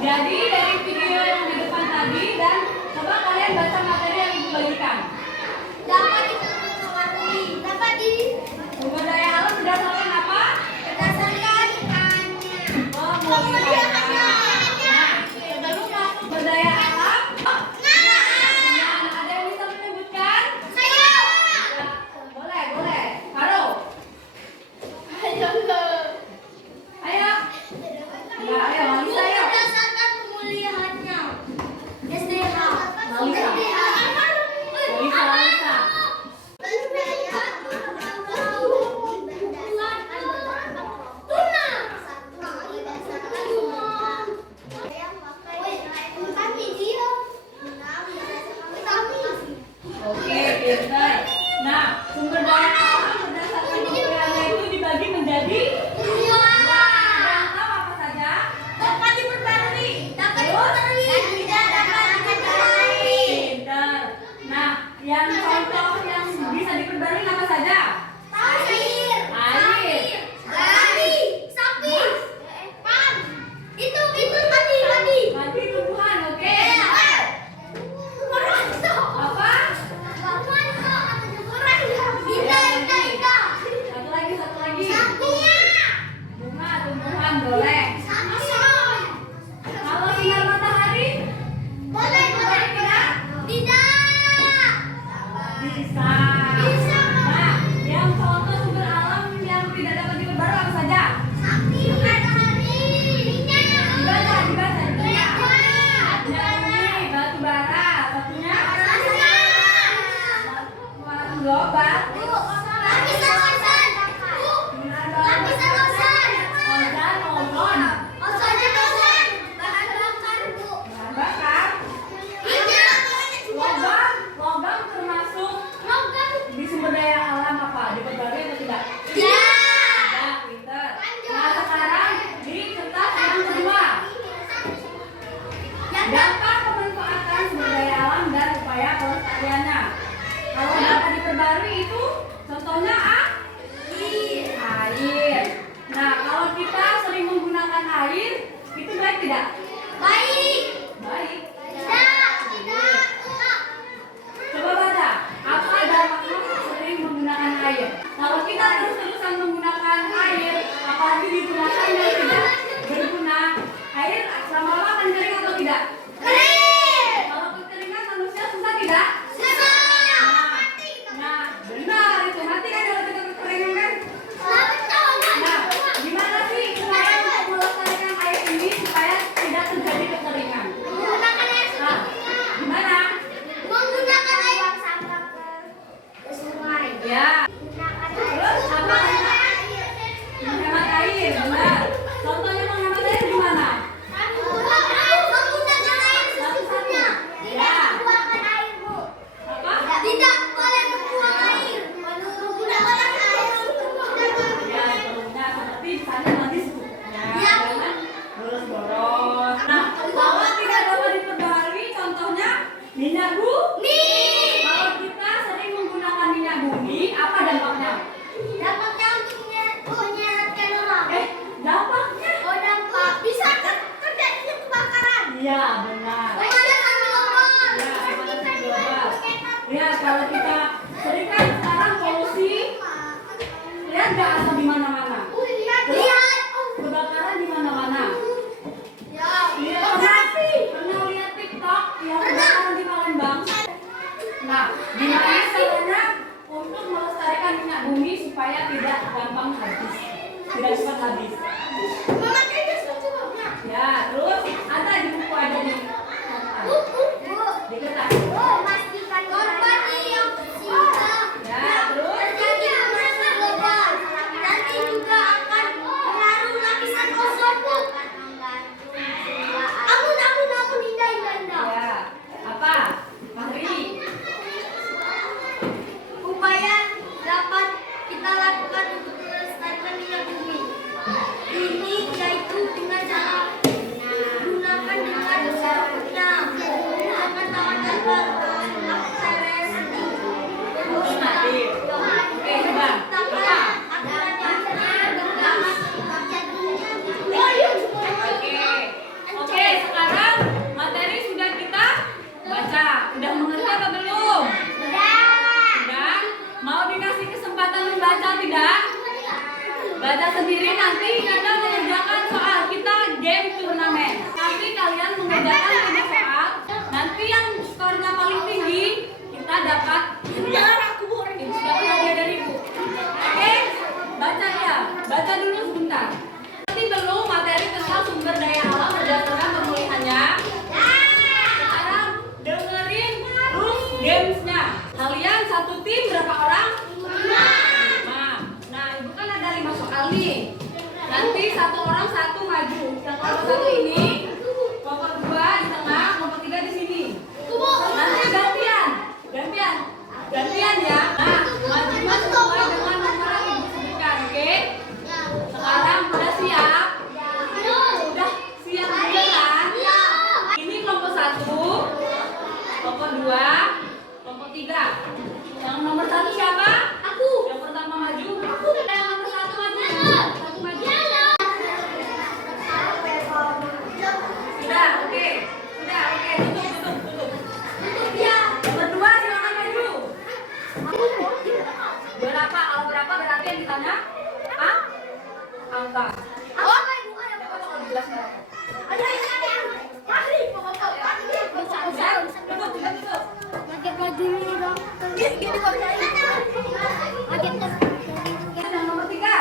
Jadi dari video yang di depan tadi dan coba kalian baca materi yang ibu bagikan. Dapat di Sumber daya alam berdasarkan apa? berdasarkan Pemulihannya. Nah, sebelum masuk sumber daya alam, ada yang bisa menyebutkan? saya. Boleh, boleh. Karo, ayo. Ya, ayo, Malisa, ayo. Berdasarkan pemulihannya. SDH. Malisa. Malisa, Malisa. Oke, pintar. Nah, sumber daya alam berdasarkan pemulihannya itu dibagi menjadi yang tahu apa saja? Dapat diperbarui, dapat diperbarui, dan tidak dapat diperbarui. Pintar. Nah, yang contoh yang bisa diperbarui apa saja? Air, lari, sapi, pan, itu tadi. Mati tumbuhan, oke? Apa? Indah. Satu lagi, satu lagi. Sapinya. Bunga, tumbuhan, boleh. Kalau sinar matahari? Boleh. Tidak. Bisa. Bisa. Nah, yang contoh sumber alam yang tidak dapat diperbarui apa saja? Sapi, matahari, minyak. Dibaca, dibaca. Minyak Bumi, batu bara. Satunya? Batu Lapisan ozon. Lapisan ozon. Ozon. Ozonnya ozon. Bahan bakar, Bu. Bahan bakar. Minyak. Logam termasuk Logam. di sumber daya alam apa? Diperbarui atau tidak? Ya. Ya, pintar. Nah, sekarang di kertas yang kedua. Dampak pemanfaatan sumber daya alam dan upaya pelestariannya. Kalau dapat diperbarui itu contohnya air. Nah, kalau kita sering menggunakan air, itu baik tidak? Baik. Baik. Tidak. Coba baca, apa dampaknya sering menggunakan air? Kalau kita terus-terusan menggunakan air, apalagi digunakan yang tidak berguna, air lama-lama akan kering atau tidak? Kering. Kalau kekeringan manusia susah tidak? Susah. Nah, benar itu. Mati kan kalau kita kekeringan kan? Nah, gimana sih supaya untuk melestarikan air ini supaya tidak terjadi kekeringan? Menggunakan air Nah, gimana? Menggunakan air sampah ke sungai. Ya, terus apa? Menghemat air, benar. Contohnya menghemat air gimana? Menggunakan air secukupnya. Tidak membuangkan air, Bu. Apa? Tidak boleh membuang air. Menggunakan air secukupnya. Ya, seperlunya seperti misalnya mandi secukupnya. Ya. Jangan boros-boros. Nah, kalau tidak dapat diperbarui, contohnya minyak bumi. Kalau kita sering menggunakan minyak bumi, apa dampaknya? Dampaknya untuk menyehatkan orang. Dampaknya? Oh, dampak. Bisa terjadi kebakaran. Iya, benar. Pemanasan global. Ya, pemanasan global. Ya, kalau kita sering kan sekarang polusi, lihat nggak asap di mana-mana? Lihat. Kebakaran di mana-mana. Ya. Pernah lihat TikTok yang kebakaran di Palembang? Nah, gimana caranya untuk melestarikan minyak bumi supaya tidak gampang habis, tidak cepat habis? Memakainya secukupnya. Ya, terus ada di buku ada di kertas. Pastikan korban yang tersisa. Ya, terus Terjadi pemanasan global. Nanti juga akan pengaruh lapisan ozon, Bu. Amun, indah. ya apa? Fahri. Upaya dapat kita lakukan untuk melestarikan minyak bumi. Ini yaitu dengan cara Baca sendiri, nanti Nanda mengerjakan soal. Kita game turnamen. Nanti kalian mengerjakan 5 soal. Nanti yang skornya paling tinggi kita dapat hadiah. Dapat hadiah dari ibu. Oke? Baca ya. Baca dulu sebentar. Nanti belum materi tentang sumber daya alam berdasarkan pemulihannya. Sekarang dengerin rules gamesnya. Kalian satu tim berapa orang? 5. Nah, ibu kan ada 5 soal nih. Nanti satu orang satu maju. Yang kelompok satu ini, kelompok 2 di tengah, kelompok 3 di sini. Nanti gantian ya. Nah, maju sesuai dengan nomor yang ibu sebutkan, oke? Sekarang udah siap? Udah siap juga kan? Ini kelompok 1, kelompok 2, kelompok 3. Yang nomor 1 siapa? Yang pertama maju. Yang nomor 1 maju. Satu maju. Sudah, oke. Tutup. Nomor 2 silakan maju. Berapa? Kalau berapa berarti yang ditanya? Angka. Dapat kalau dijelaskan. Tutup. Yang nomor 3.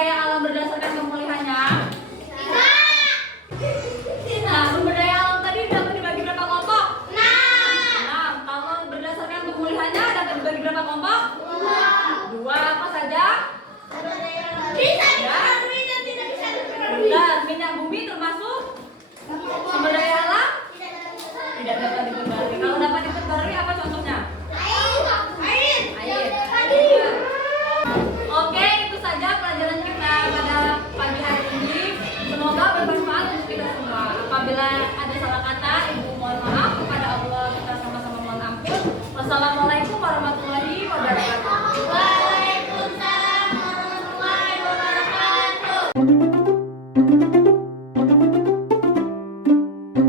daya alam berdasarkan pemulihannya? Nah, sumber daya alam tadi dapat dibagi berapa kelompok? 6. Kalau berdasarkan pemulihannya dapat dibagi berapa kelompok? 2. Apa saja? Bisa dipengaruhi dan tidak bisa dipengaruhi. Benar, minyak bumi termasuk sumber daya alam? Tidak dapat dipengaruhi. Kalau dapat dipengaruhi apa contohnya?